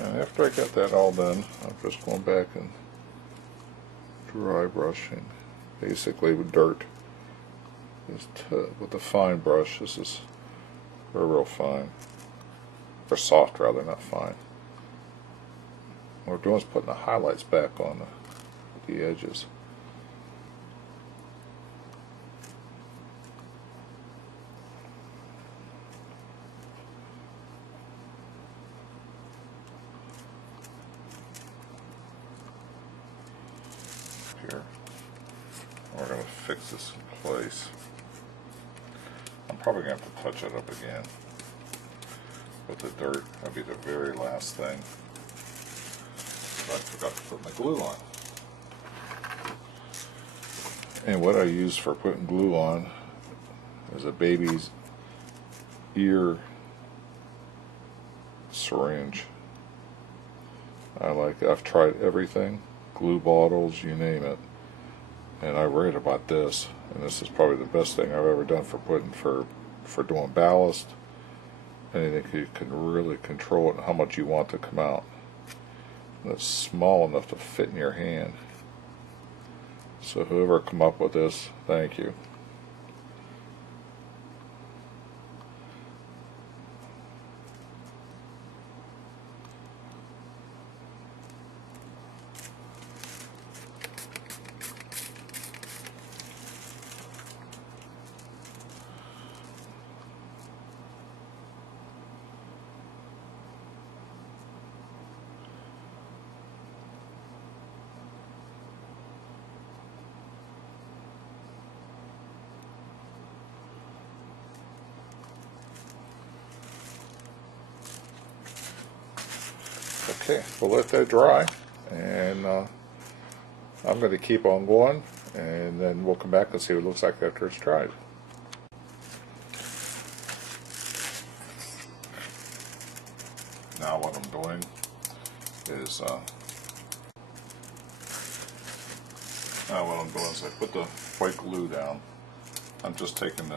And after I get that all done, I'm just going back and dry brushing, basically with dirt. Just with a fine brush. This is real fine, or soft rather, not fine. What we're doing is putting the highlights back on the edges. Here, we're going to fix this in place. I'm probably going to have to touch it up again with the dirt. That'll be the very last thing. But I forgot to put my glue on. And what I use for putting glue on is a baby's ear syringe. I've tried everything, glue bottles, you name it, and I read about this, and this is probably the best thing I've ever done for doing ballast. Anything you can really control it and how much you want to come out. And it's small enough to fit in your hand. So whoever come up with this, thank you. Okay, we'll let that dry, and I'm going to keep on going, and then we'll come back and see what it looks like after it's dried. Now what I'm doing is I put the white glue down. I'm just taking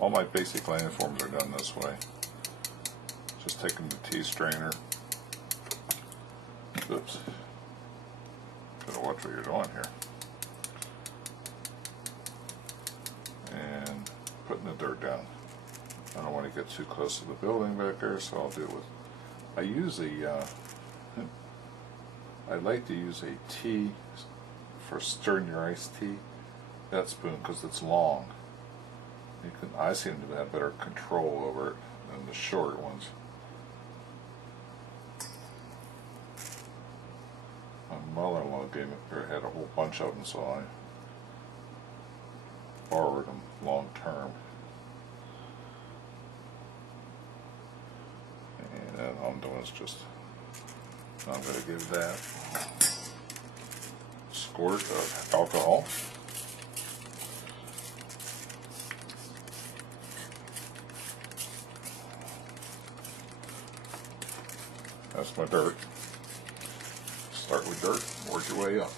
all my basic landforms are done this way. Just taking the tea strainer. Oops. Gotta watch what you're doing here. And putting the dirt down. I don't want to get too close to the building back there, so I'll deal with. I like to use a tea for stirring your iced tea. That spoon, because it's long. I seem to have better control over it than the short ones. My mother-in-law had a whole bunch of them, so I borrowed them long term. And then all I'm doing is I'm going to give that a squirt of alcohol. That's my dirt. Start with dirt, work your way up.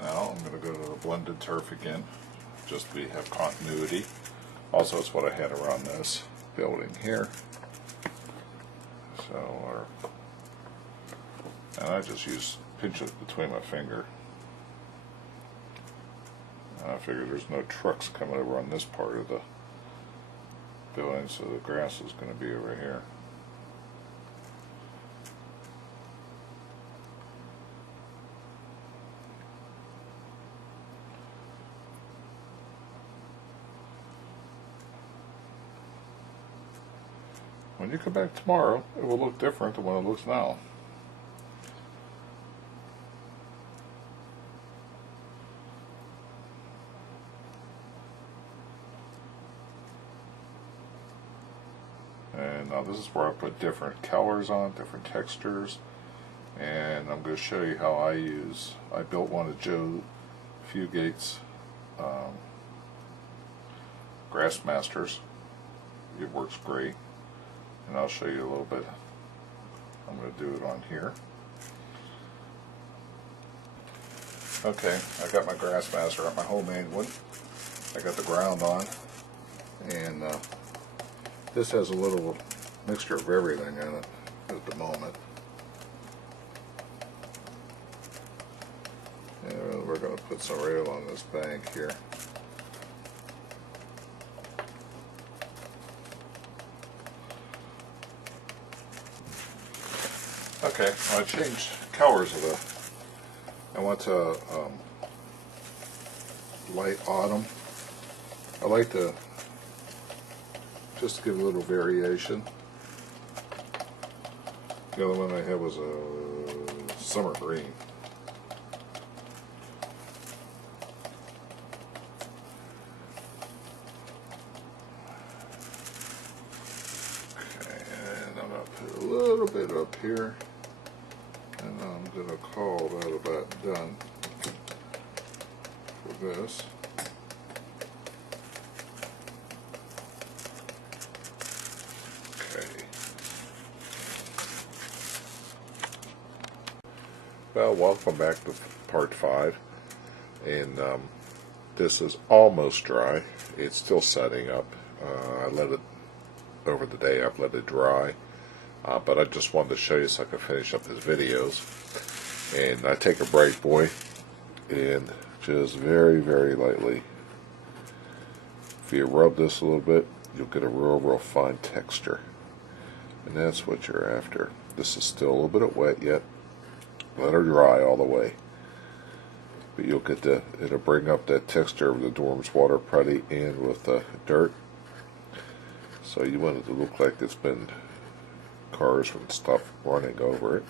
Now I'm going to go to the blended turf again, just to have continuity. Also, it's what I had around this building here. And I just pinch it between my finger. And I figure there's no trucks coming over on this part of the building, so the grass is going to be over here. When you come back tomorrow, it will look different than what it looks now. And now this is where I put different colors on, different textures, and I'm going to show you how I built one of Joe Fugate's Grassmasters. It works great. And I'll show you a little bit. I'm going to do it on here. Okay, I got my Grassmaster, my homemade one. I got the ground on, and this has a little mixture of everything in it at the moment. we're going to put some rail on this bank here. Okay, I changed colors of the. I went to light autumn. I like to just give a little variation. The other one I had was a summer green. Okay, and I'm going to put a little bit up here. And I'm going to call that about done for this. Okay. Well, welcome back to part 5. And this is almost dry. It's still setting up. I let it, over the day I've let it dry. But I just wanted to show you so I could finish up his videos. And I take a bright boy and just very, very lightly, if you rub this a little bit, you'll get a real fine texture. And that's what you're after. This is still a little bit wet yet. Let her dry all the way. But you'll get it'll bring up that texture of the Dorm's water putty and with the dirt. So you want it to look like it's been cars and stuff running over it.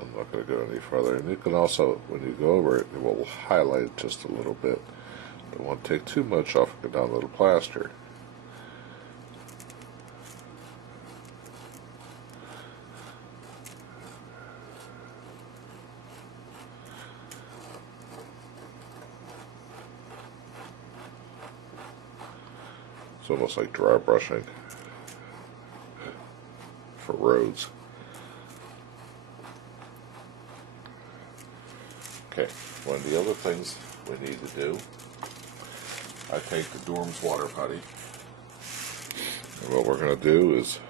I'm not going to go any further. And you can also, when you go over it, it will highlight it just a little bit. Don't want to take too much off and go down a little plaster. It's almost like dry brushing for roads. Okay, one of the other things we need to do, I take the Dorm's water putty, and what we're going to do is,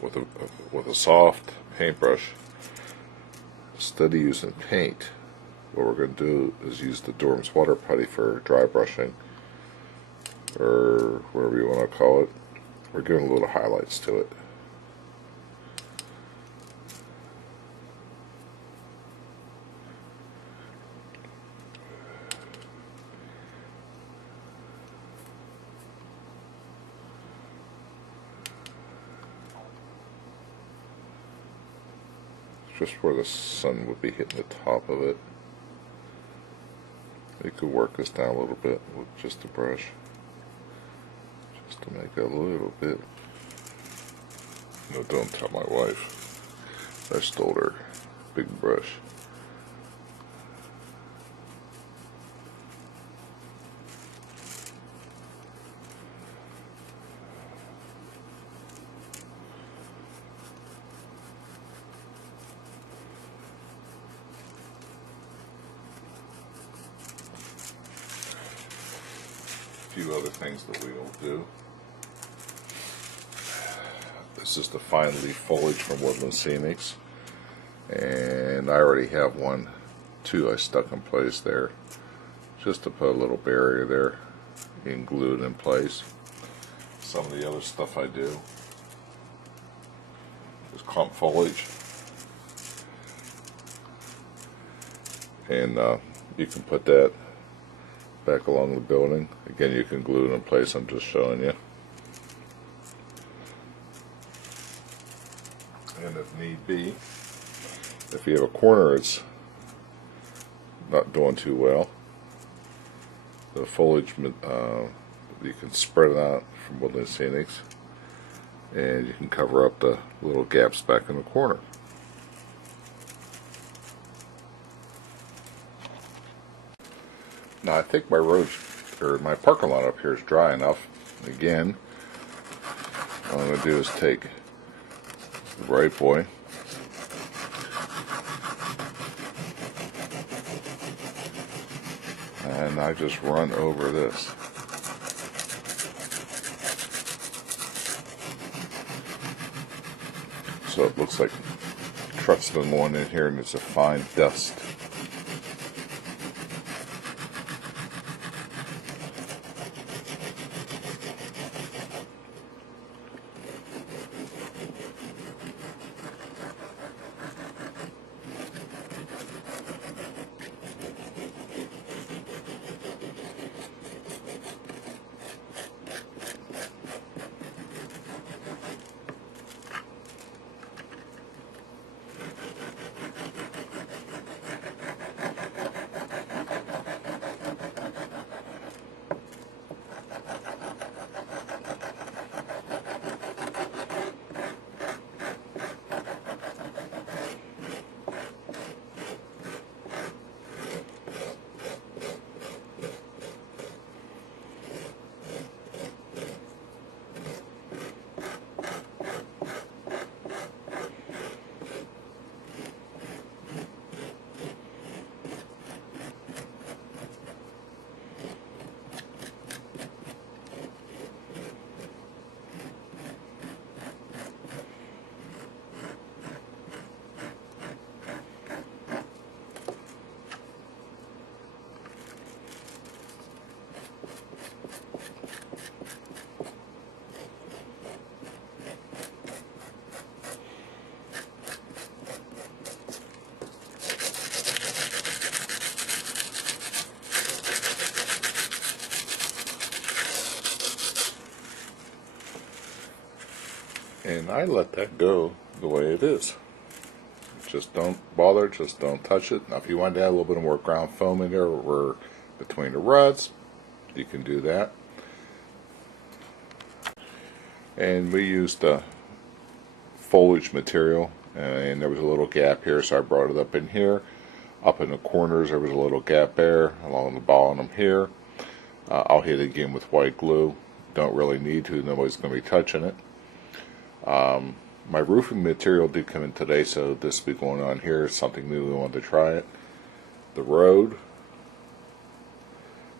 with a soft paintbrush, instead of using paint, what we're going to do is use the Dorm's water putty for dry brushing, or whatever you want to call it. We're giving a little highlights to it. Just where the sun would be hitting the top of it. You could work this down a little bit with just a brush. Just to make it a little bit. No, don't tell my wife. I stole her big brush. A few other things that we will do. This is the fine leaf foliage from Woodland Scenics, and I already have two I stuck in place there, just to put a little barrier there and glue it in place. Some of the other stuff I do is clump foliage, and you can put that back along the building. Again, you can glue it in place. I'm just showing you. And if need be, if you have a corner that's not doing too well, the foliage, you can spread it out from Woodland Scenics, and you can cover up the little gaps back in the corner. Now I think my road, or my parking lot up here is dry enough. Again, all I'm going to do is take the bright boy, and I just run over this. So it looks like trucks have been going in here and it's a fine dust. And I let that go the way it is. Just don't bother, just don't touch it. Now if you want to add a little bit more ground foam in there or between the ruts, you can do that. And we used foliage material, and there was a little gap here, so I brought it up in here. Up in the corners there was a little gap there, along the bottom here. I'll hit it again with white glue. Don't really need to, nobody's going to be touching it. My roofing material did come in today, so this will be going on here. It's something new, we wanted to try it. The road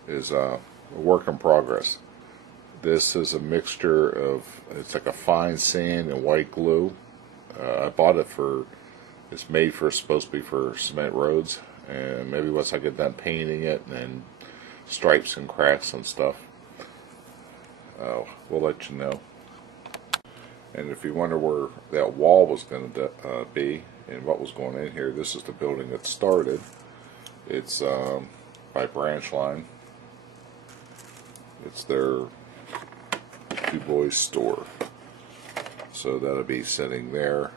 is a work in progress. This is a mixture of, it's like a fine sand and white glue. I bought it for, it's made for, supposed to be for cement roads, and maybe once I get done painting it and stripes and cracks and stuff, we'll let you know. And if you wonder where that wall was going to be and what was going in here, this is the building that started. It's by Branch Line. It's their Du Bois store. So that'll be sitting there.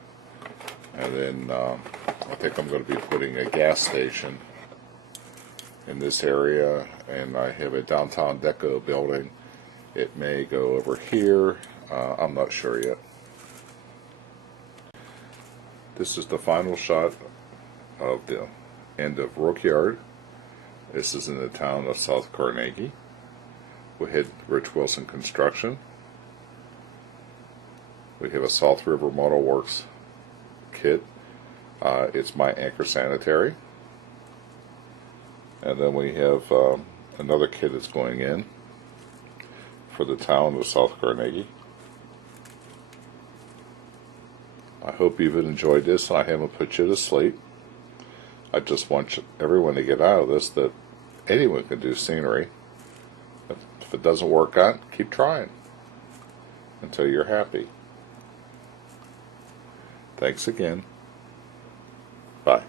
And then I think I'm going to be putting a gas station in this area. And I have a downtown deco building. It may go over here. I'm not sure yet. This is the final shot of the end of Rook Yard. This is in the town of South Carnegie. We had Rich Wilson Construction. We have a South River Model Works kit. It's My Anchor Sanitary. And then we have another kit that's going in for the town of South Carnegie. I hope you've enjoyed this. I haven't put you to sleep. I just want everyone to get out of this that anyone can do scenery. If it doesn't work out, keep trying until you're happy. Thanks again. Bye.